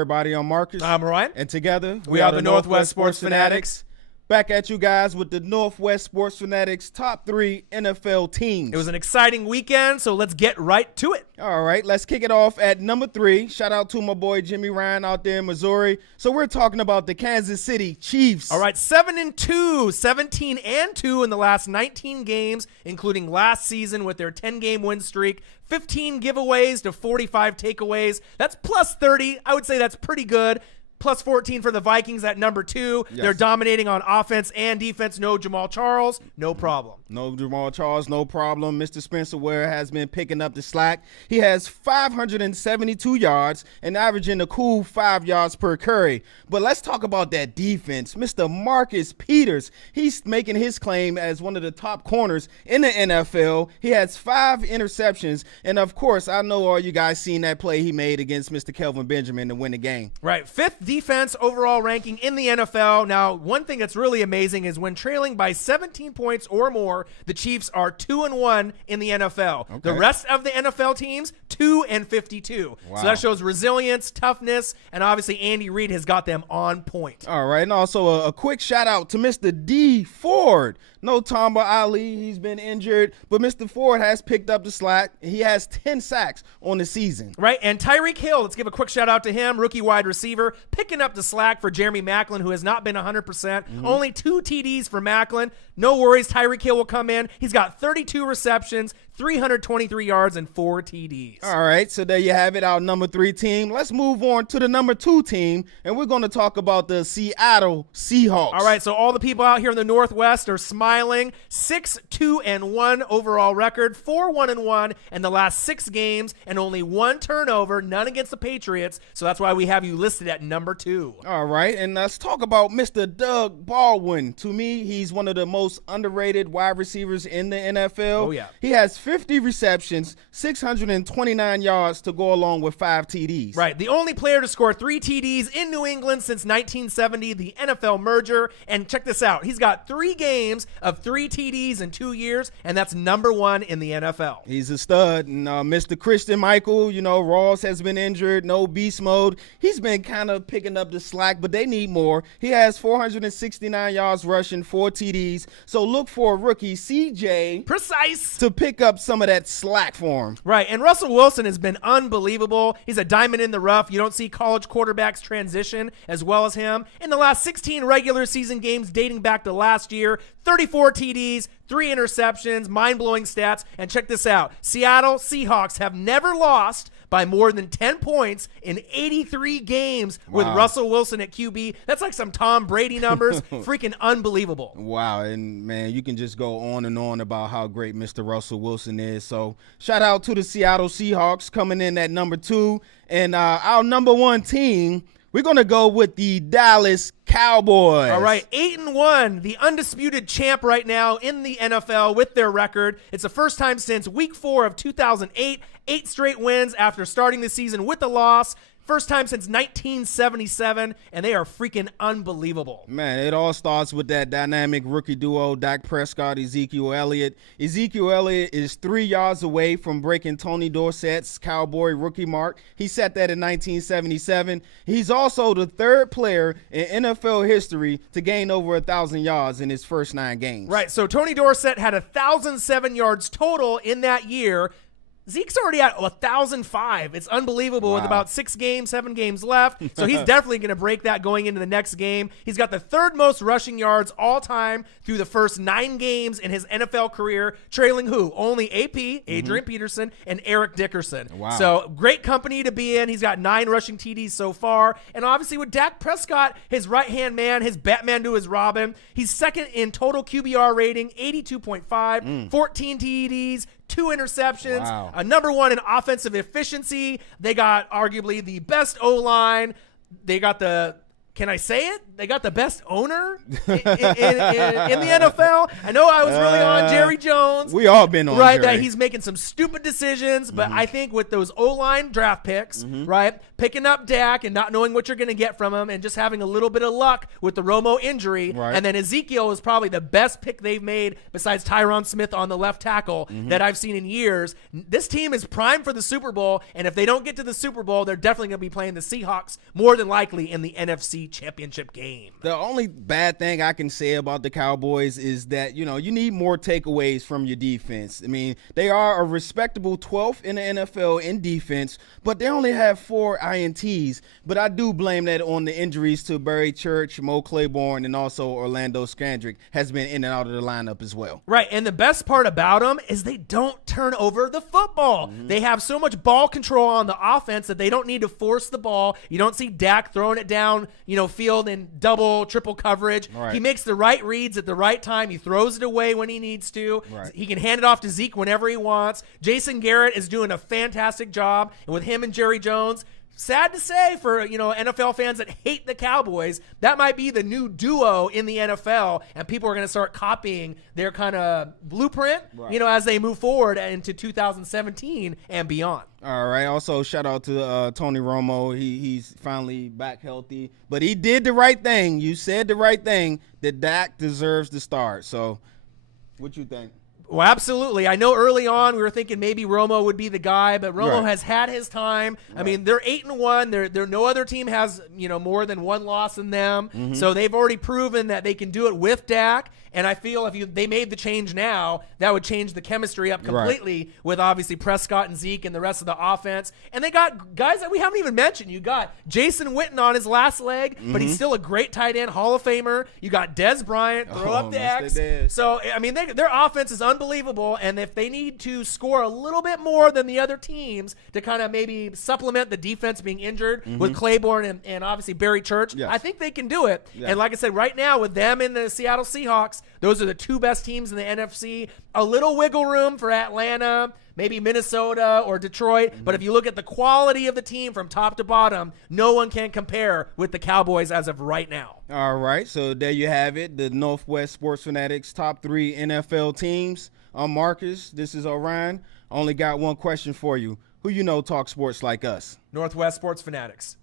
everybody? I'm Marcus. I'm Ryan. And together, we are the Northwest Sports Fanatics. Back at you guys with the Northwest Sports Fanatics top 3 NFL teams. It was an exciting weekend, so let's get right to it. All right, let's kick it off at number 3. Shout out to my boy Jimmy Ryan out there in Missouri. So we're talking about the Kansas City Chiefs. All right, 7-2, 17-2 in the last 19 games, including last season with their 10-game win streak. 15 giveaways to 45 takeaways. That's plus 30. I would say that's pretty good. Plus 14 for the Vikings at number 2. Yes. They're dominating on offense and defense. No Jamal Charles, no problem. No Jamal Charles, no problem. Mr. Spencer Ware has been picking up the slack. He has 572 yards and averaging a cool 5 yards per carry. But let's talk about that defense. Mr. Marcus Peters, he's making his claim as one of the top corners in the NFL. He has 5 interceptions. And, of course, I know all you guys seen that play he made against Mr. Kelvin Benjamin to win the game. Right, 5th defense overall ranking in the NFL. Now, one thing that's really amazing is when trailing by 17 points or more, the Chiefs are 2-1 in the NFL. Okay. The rest of the NFL teams, 2-52. Wow. So that shows resilience, toughness, and obviously Andy Reid has got them on point. All right, and also a quick shout out to Mr. D. Ford. No Tamba Ali, he's been injured, but Mr. Ford has picked up the slack. He has 10 sacks on the season. Right, and Tyreek Hill, let's give a quick shout out to him, rookie wide receiver, picking up the slack for Jeremy Maclin, who has not been 100%. Only 2 TDs for Maclin. No worries, Tyreek Hill will come in. He's got 32 receptions, 323 yards, and 4 TDs. All right, so there you have it, our number 3 team. Let's move on to the number 2 team, and we're going to talk about the Seattle Seahawks. All right, so all the people out here in the Northwest are smiling. 6-2-1 overall record, 4-1-1 in the last 6 games, and only 1 turnover, none against the Patriots. So that's why we have you listed at number 2. All right, and let's talk about Mr. Doug Baldwin. To me, he's one of the most underrated wide receivers in the NFL. Oh, yeah. He has 50 receptions, 629 yards to go along with 5 TDs. Right, the only player to score 3 TDs in New England since 1970, the NFL merger. And check this out, he's got 3 games of 3 TDs in 2 years, and that's number 1 in the NFL. He's a stud. And Mr. Christian Michael, Ross has been injured, no beast mode. He's been kind of picking up the slack, but they need more. He has 469 yards rushing, 4 TDs. So look for rookie CJ Precise to pick up some of that slack for him. Right, and Russell Wilson has been unbelievable. He's a diamond in the rough. You don't see college quarterbacks transition as well as him. In the last 16 regular season games dating back to last year, 34 TDs, 3 interceptions, mind-blowing stats. And check this out. Seattle Seahawks have never lost by more than 10 points in 83 games with Russell Wilson at QB. That's like some Tom Brady numbers. Freaking unbelievable. Wow, and man, you can just go on and on about how great Mr. Russell Wilson is. So shout out to the Seattle Seahawks coming in at number 2. And our number 1 team, we're going to go with the Dallas Cowboys. All right, 8-1, the undisputed champ right now in the NFL with their record. It's the first time since week 4 of 2008, 8 straight wins after starting the season with a loss. First time since 1977, and they are freaking unbelievable. Man, it all starts with that dynamic rookie duo, Dak Prescott, Ezekiel Elliott. Ezekiel Elliott is 3 yards away from breaking Tony Dorsett's Cowboy rookie mark. He set that in 1977. He's also the 3rd player in NFL history to gain over 1,000 yards in his first 9 games. Right, so Tony Dorsett had 1,007 yards total in that year. Zeke's already at 1,005. It's unbelievable with about 7 games left. So he's definitely going to break that going into the next game. He's got the 3rd most rushing yards all time through the first 9 games in his NFL career, trailing who? Only AP, Adrian Peterson, and Eric Dickerson. Wow. So great company to be in. He's got 9 rushing TDs so far. And obviously with Dak Prescott, his right-hand man, his Batman to his Robin, he's 2nd in total QBR rating, 82.5, 14 TDs, 2 interceptions, number 1 in offensive efficiency. They got arguably the best O-line. They got the can I say it? They got the best owner in the NFL. I know I was really on Jerry Jones. We all been on right, Jerry. that he's making some stupid decisions, but I think with those O-line draft picks, right, picking up Dak and not knowing what you're going to get from him and just having a little bit of luck with the Romo injury, right. and then Ezekiel is probably the best pick they've made besides Tyron Smith on the left tackle that I've seen in years. This team is primed for the Super Bowl, and if they don't get to the Super Bowl, they're definitely going to be playing the Seahawks more than likely in the NFC Championship game. The only bad thing I can say about the Cowboys is that, you need more takeaways from your defense. I mean, they are a respectable 12th in the NFL in defense, but they only have 4 INTs. But I do blame that on the injuries to Barry Church, Mo Claiborne, and also Orlando Scandrick has been in and out of the lineup as well. Right, and the best part about them is they don't turn over the football. They have so much ball control on the offense that they don't need to force the ball. You don't see Dak throwing it down, field in double, triple coverage. Right. He makes the right reads at the right time. He throws it away when he needs to. Right. He can hand it off to Zeke whenever he wants. Jason Garrett is doing a fantastic job. And with him and Jerry Jones, sad to say for NFL fans that hate the Cowboys, that might be the new duo in the NFL, and people are going to start copying their kind of blueprint, right. As they move forward into 2017 and beyond. All right. Also, shout out to Tony Romo. He's finally back healthy, but he did the right thing. You said the right thing that Dak deserves to start. So, what you think? Well, absolutely. I know early on we were thinking maybe Romo would be the guy, but Romo Right. has had his time. Right. I mean, they're 8-1. They're no other team has more than one loss than them. So they've already proven that they can do it with Dak. And I feel if they made the change now, that would change the chemistry up completely with obviously Prescott and Zeke and the rest of the offense. And they got guys that we haven't even mentioned. You got Jason Witten on his last leg, but he's still a great tight end, Hall of Famer. You got Dez Bryant, throw up the Mr. X. Dez. So, I mean, their offense is unbelievable. And if they need to score a little bit more than the other teams to kind of maybe supplement the defense being injured with Claiborne and obviously Barry Church, Yes. I think they can do it. Yeah. And like I said, right now with them and the Seattle Seahawks, those are the 2 best teams in the NFC. A little wiggle room for Atlanta, maybe Minnesota or Detroit. But if you look at the quality of the team from top to bottom, no one can compare with the Cowboys as of right now. All right. So there you have it. The Northwest Sports Fanatics top 3 NFL teams. I'm Marcus. This is Orion. Only got one question for you. Who talk sports like us? Northwest Sports Fanatics.